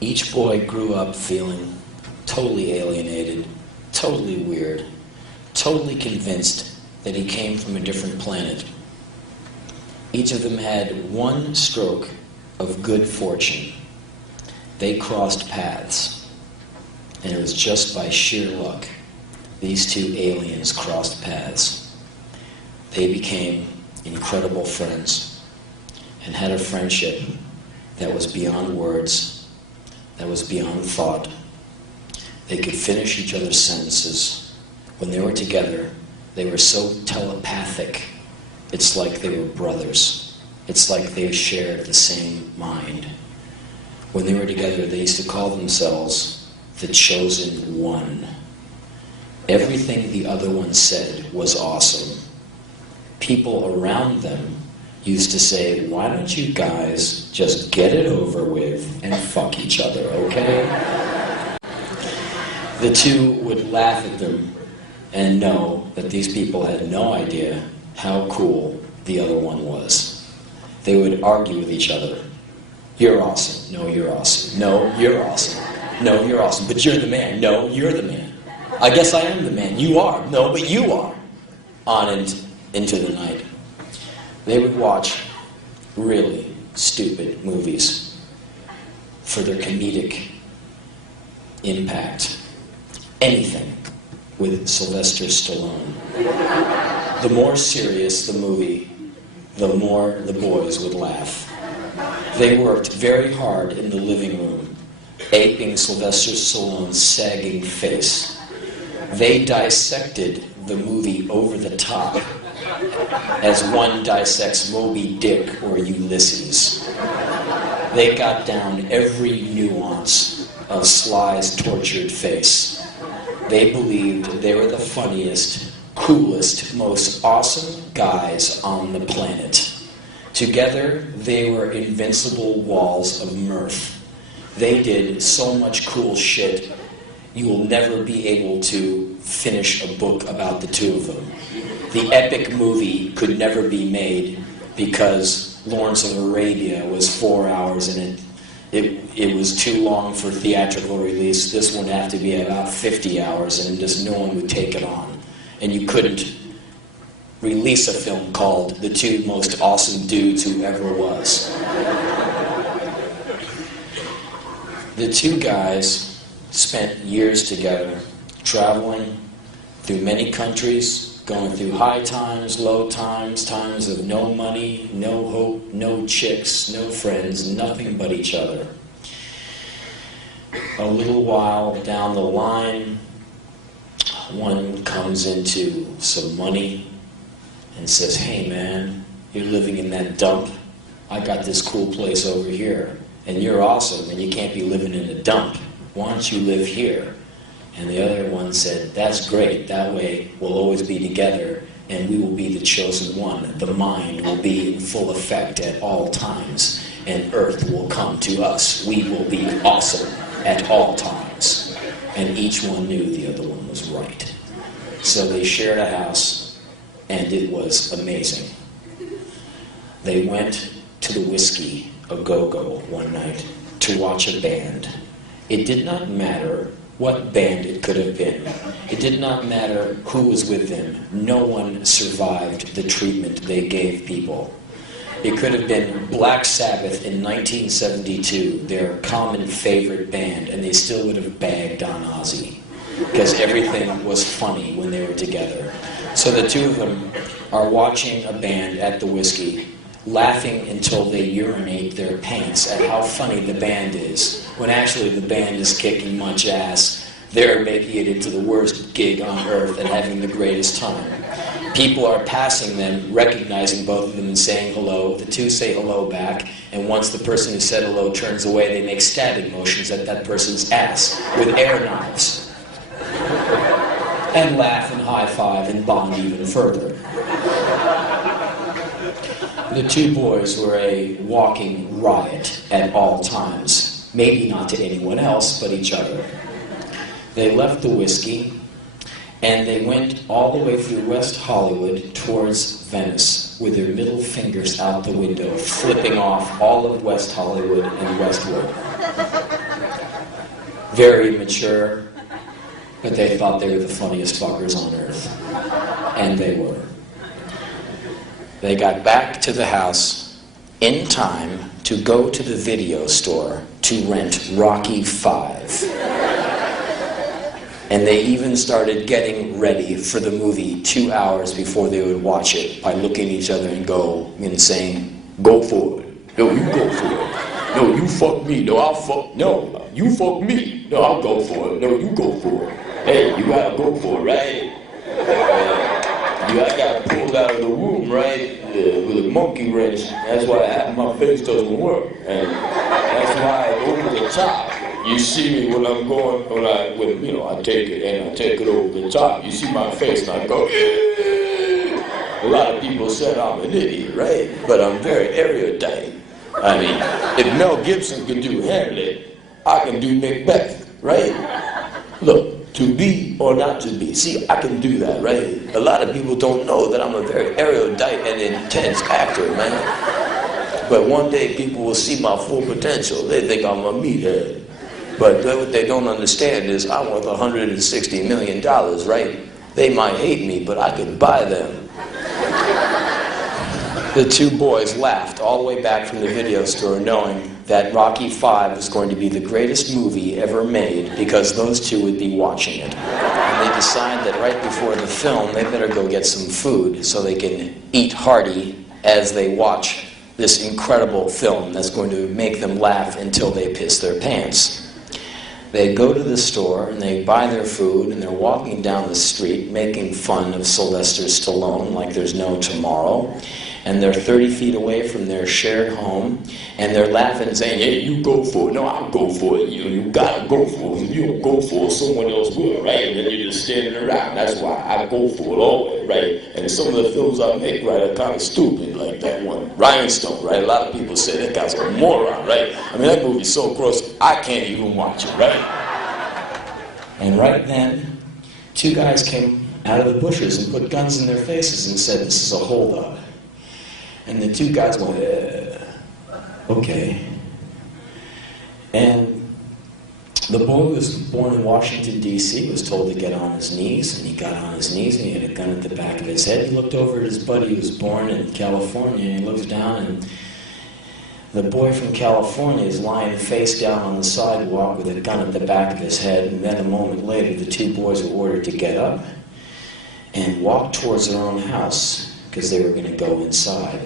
Each boy grew up feeling totally alienated, totally weird, totally convinced that he came from a different planet. Each of them had one stroke of good fortune. They crossed paths, and it was just by sheer luck these two aliens crossed paths. They became incredible friends and had a friendship that was beyond words, that was beyond thought. They could finish each other's sentences. When they were together, they were so telepathic. It's like they were brothers. It's like they shared the same mind. When they were together, they used to call themselves the chosen one. Everything the other one said was awesome. People around them used to say, why don't you guys just get it over with and fuck each other, okay? The two would laugh at them and know that these people had no idea how cool the other one was. They would argue with each other. You're awesome. No, you're awesome. No, you're awesome. No, you're awesome. But you're the man. No, you're the man. I guess I am the man. You are. No, but you are. On and into the night. They would watch really stupid movies for their comedic impact. Anything with Sylvester Stallone. The more serious the movie, the more the boys would laugh. They worked very hard in the living room, aping Sylvester Stallone's sagging face. They dissected the movie over the top, as one dissects Moby Dick or Ulysses. They got down every nuance of Sly's tortured face. They believed they were the funniest, coolest, most awesome guys on the planet. Together, they were invincible walls of mirth. They did so much cool shit, you will never be able to finish a book about the two of them. The epic movie could never be made because Lawrence of Arabia was 4 hours and it was too long for theatrical release. This one had to be about 50 hours and just no one would take it on. And you couldn't release a film called The Two Most Awesome Dudes Who Ever Was. The two guys spent years together, traveling through many countries, going through high times, low times, times of no money, no hope, no chicks, no friends, nothing but each other. A little while down the line, one comes into some money and says, hey man, you're living in that dump. I got this cool place over here, and you're awesome, and you can't be living in a dump. Why don't you live here? And the other one said, that's great, that way we'll always be together and we will be the chosen one. The mind will be in full effect at all times and earth will come to us. We will be awesome at all times. And each one knew the other one was right. So they shared a house and it was amazing. They went to the Whiskey, a go-go, one night to watch a band. It did not matter what band it could have been. It did not matter who was with them. No one survived the treatment they gave people. It could have been Black Sabbath in 1972, their common favorite band, and they still would have bagged on Ozzy, because everything was funny when they were together. So the two of them are watching a band at the Whiskey, laughing until they urinate their pants at how funny the band is, when actually the band is kicking much ass. They're making it into the worst gig on earth and having the greatest time. People are passing them, recognizing both of them and saying hello. The two say hello back, and once the person who said hello turns away, they make stabbing motions at that person's ass with air knives. And laugh and high-five and bond even further. The two boys were a walking riot at all times. Maybe not to anyone else, but each other. They left the Whiskey, and they went all the way through West Hollywood towards Venice, with their middle fingers out the window, flipping off all of West Hollywood and Westwood. very mature, but they thought they were the funniest fuckers on earth. And they were. They got back to the house in time to go to the video store to rent Rocky V. And they even started getting ready for the movie 2 hours before they would watch it by looking at each other and saying, go for it. No, you go for it. No, you fuck me. No, I'll fuck. No, you fuck me. No, I'll go for it. No, you go for it. Hey, you gotta go for it, right? I got pulled out of the womb, right, with a monkey wrench. That's why half my face doesn't work. And that's why over the top, you see me when I'm going, I take it and I take it over the top. You see my face and I go, yeah. A lot of people said I'm an idiot, right? But I'm very erudite. I mean, if Mel Gibson can do Hamlet, I can do Macbeth, right? Look. To be or not to be. See, I can do that, right? A lot of people don't know that I'm a very erudite and intense actor, man. But one day people will see my full potential. They think I'm a meathead. But what they don't understand is I'm worth $160 million, right? They might hate me, but I could buy them. The two boys laughed all the way back from the video store knowing that Rocky V was going to be the greatest movie ever made because those two would be watching it. And they decided that right before the film, they better go get some food so they can eat hearty as they watch this incredible film that's going to make them laugh until they piss their pants. They go to the store and they buy their food and they're walking down the street making fun of Sylvester Stallone like there's no tomorrow. And they're 30 feet away from their shared home, and they're laughing and saying, hey, you go for it. No, I'll go for it. You gotta go for it. If you don't go for it, someone else will, right? And then you're just standing around. That's why I go for it always, right? And some of the films I make, right, are kind of stupid, like that one, Rhinestone, right? A lot of people say that guy's a moron, right? I mean, that movie's so gross, I can't even watch it, right? And right then, two guys came out of the bushes and put guns in their faces and said, this is a holdup. And the two guys went, okay. And the boy who was born in Washington, D.C. was told to get on his knees, and he got on his knees, and he had a gun at the back of his head. He looked over at his buddy who was born in California, and he looks down, and the boy from California is lying face down on the sidewalk with a gun at the back of his head, and then a moment later, the two boys were ordered to get up and walk towards their own house, because they were going to go inside.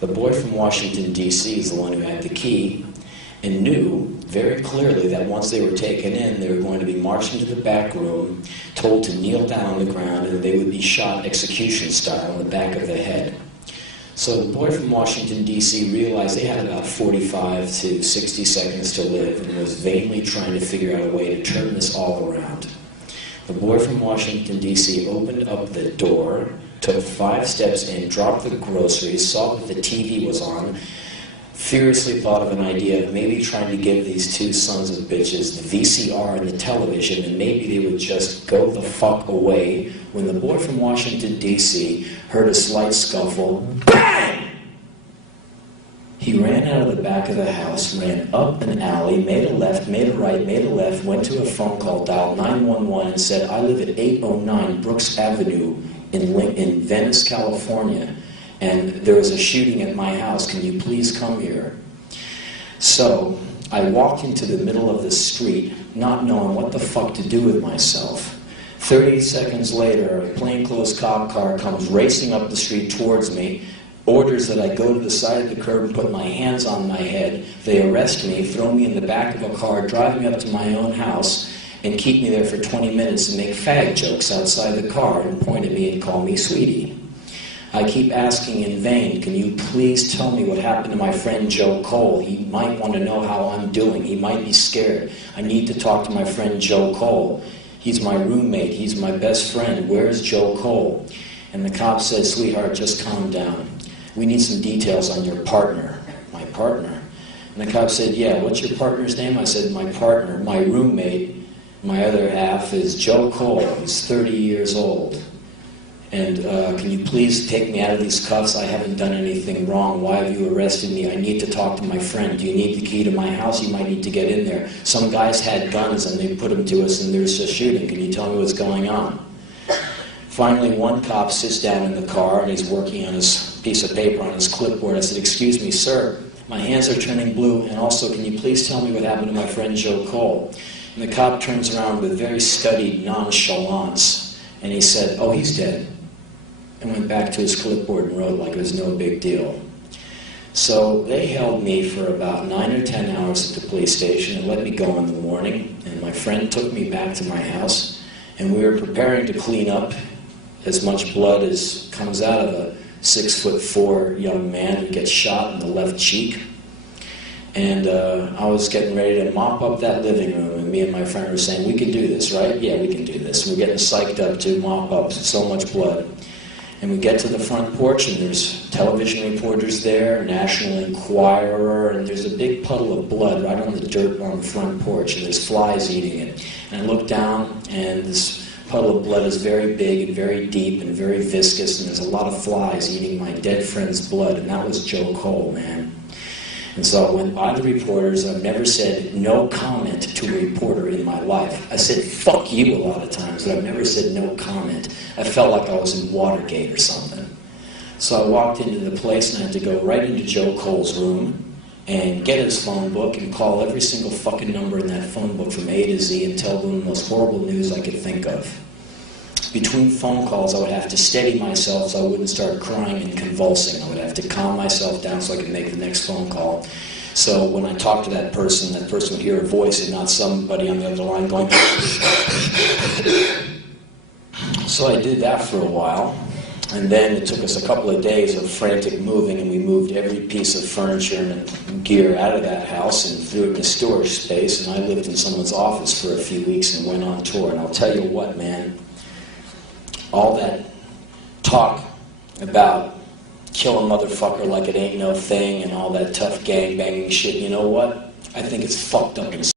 The boy from Washington, D.C. is the one who had the key and knew very clearly that once they were taken in, they were going to be marched into the back room, told to kneel down on the ground, and they would be shot execution style in the back of the head. So the boy from Washington, D.C. realized they had about 45 to 60 seconds to live and was vainly trying to figure out a way to turn this all around. The boy from Washington, D.C. opened up the door, took 5 steps in, dropped the groceries, saw that the TV was on, furiously thought of an idea of maybe trying to give these two sons of bitches the VCR and the television, and maybe they would just go the fuck away, when the boy from Washington, D.C. heard a slight scuffle. BANG! He ran out of the back of the house, ran up an alley, made a left, made a right, made a left, went to a phone call, dialed 911, and said, I live at 809 Brooks Avenue in Venice, California, and there was a shooting at my house. Can you please come here? So I walked into the middle of the street, not knowing what the fuck to do with myself. 30 seconds later, a plainclothes cop car comes racing up the street towards me, orders that I go to the side of the curb and put my hands on my head. They arrest me, throw me in the back of a car, drive me up to my own house, and keep me there for 20 minutes and make fag jokes outside the car and point at me and call me sweetie. I keep asking in vain, can you please tell me what happened to my friend Joe Cola? He might want to know how I'm doing. He might be scared. I need to talk to my friend Joe Cola. He's my roommate. He's my best friend. Where's Joe Cola? And the cop says, sweetheart, just calm down. We need some details on your partner. My partner? And the cop said, yeah, what's your partner's name? I said, my partner, my roommate. My other half is Joe Cola. He's 30 years old. And can you please take me out of these cuffs? I haven't done anything wrong. Why have you arrested me? I need to talk to my friend. Do you need the key to my house? You might need to get in there. Some guys had guns and they put them to us and there's a shooting. Can you tell me what's going on? Finally, one cop sits down in the car and he's working on his piece of paper on his clipboard. I said, "Excuse me, sir, my hands are turning blue, and also can you please tell me what happened to my friend Joe Cola?" And the cop turns around with very studied nonchalance and he said, "Oh, he's dead," and went back to his clipboard and wrote like it was no big deal. So they held me for about 9 or 10 hours at the police station and let me go in the morning, and my friend took me back to my house, and we were preparing to clean up as much blood as comes out of a 6'4" young man who gets shot in the left cheek. And I was getting ready to mop up that living room, and me and my friend were saying, "We can do this, right? Yeah, we can do this." We're getting psyched up to mop up so much blood. And we get to the front porch, and there's television reporters there, National Enquirer, and there's a big puddle of blood right on the dirt on the front porch, and there's flies eating it. And I look down, and this puddle of blood is very big and very deep and very viscous, and there's a lot of flies eating my dead friend's blood, and that was Joe Cola, man. And so I went by the reporters. I've never said no comment to a reporter in my life. I said fuck you a lot of times, but I've never said no comment. I felt like I was in Watergate or something. So I walked into the place and I had to go right into Joe Cola's room and get his phone book and call every single fucking number in that phone book from A to Z and tell them the most horrible news I could think of. Between phone calls, I would have to steady myself so I wouldn't start crying and convulsing. I would have to calm myself down so I could make the next phone call. So when I talked to that person would hear a voice and not somebody on the other line going. So I did that for a while. And then it took us a couple of days of frantic moving, and we moved every piece of furniture and gear out of that house and threw it in a storage space. And I lived in someone's office for a few weeks and went on tour. And I'll tell you what, man. All that talk about kill a motherfucker like it ain't no thing and all that tough gang banging shit, you know what? I think it's fucked up inside.